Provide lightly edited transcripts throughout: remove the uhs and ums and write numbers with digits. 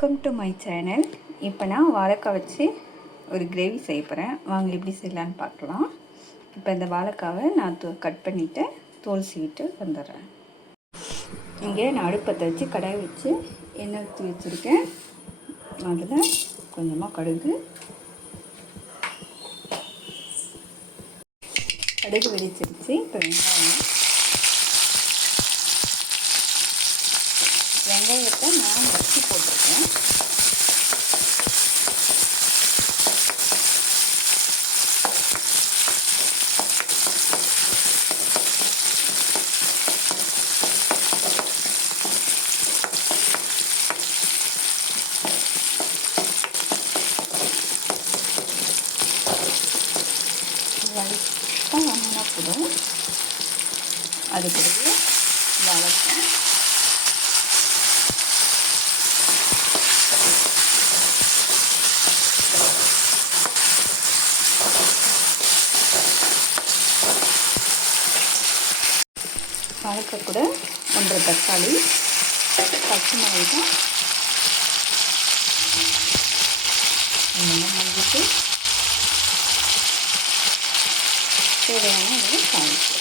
Welcome to my channel. இப்போ நான் வாழைக்காய் வச்சு ஒரு கிரேவி செய்ய போகிறேன். வாங்க எப்படி செய்யலான்னு பார்க்கலாம். இப்போ இந்த வாழைக்காவை நான் கட் பண்ணிவிட்டு தோல் சீவிட்டு வந்துடுறேன். இங்கே நான் அடுப்பத்தை வச்சு கடாய் வச்சு எண்ணெய் ஊற்றி வச்சுருக்கேன். அதில் கொஞ்சமாக கடுகு வெடிச்சிருச்சு. இப்போ வெங்காயத்தை நான் வச்சு போட்டிருக்கேன். லைட்டாக வந்தா போதும். அது பிறகு வாழைக்காய் கூட 1 தக்காளி, பச்சை மிளகாய், மல்லிக்கு தேவையான அளவு தாளிப்பு.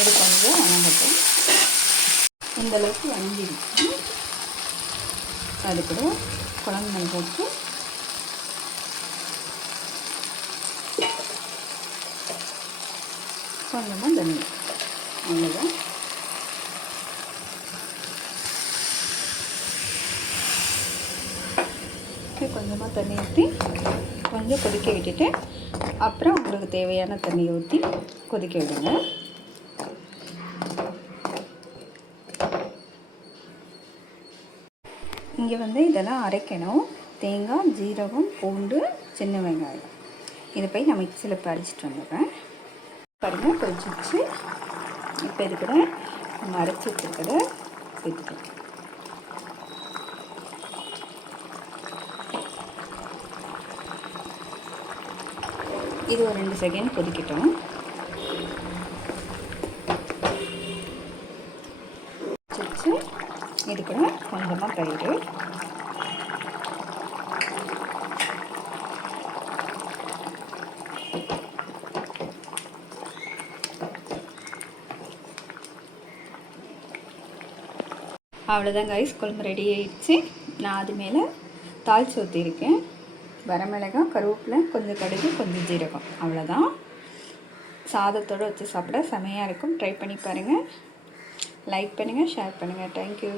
இது கொஞ்சம் வணங்கட்டும். இந்த அளவுக்கு வணங்கிடுச்சு. அது கூட குழம்பு மிளகாய்க்கு கொஞ்சமாக தண்ணி, அவ்வளோதான். கொஞ்சமாக தண்ணி ஊற்றி கொஞ்சம் கொதிக்க விட்டுட்டு அப்புறம் உங்களுக்கு தேவையான தண்ணியை ஊற்றி கொதிக்க விடுங்க. இங்கே இதெல்லாம் அரைக்கணும். தேங்காய், ஜீரகம், பூண்டு, சின்ன வெங்காயம். இதை போய் நான் மிக்சியில் இப்போ அரைச்சிட்டு வந்துடுறேன். பாருங்கள், கொதிச்சிச்சு. இப்போ இருக்கிற நம்ம அரைச்சி வச்சுருக்கிறத சேர்த்துக்கலாம். இது ஒரு 2 செகண்ட் கொதிக்கட்டும். இது கூட கொஞ்சமாக தயிர், அவ்வளோதான் கைஸ், குழம்பு ரெடி ஆயிடுச்சு. நான் அது மேலே தாளித்து ஊற்றிருக்கேன். வரமிளகாய், கருவேப்பிலை, கொஞ்சம் கடுகு, கொஞ்சம் ஜீரகம், அவ்வளோதான். சாதத்தோடு வச்சு சாப்பிட செமையாக இருக்கும். ட்ரை பண்ணி பாருங்கள். லைக் பண்ணுங்கள், ஷேர் பண்ணுங்கள். தேங்க்யூ.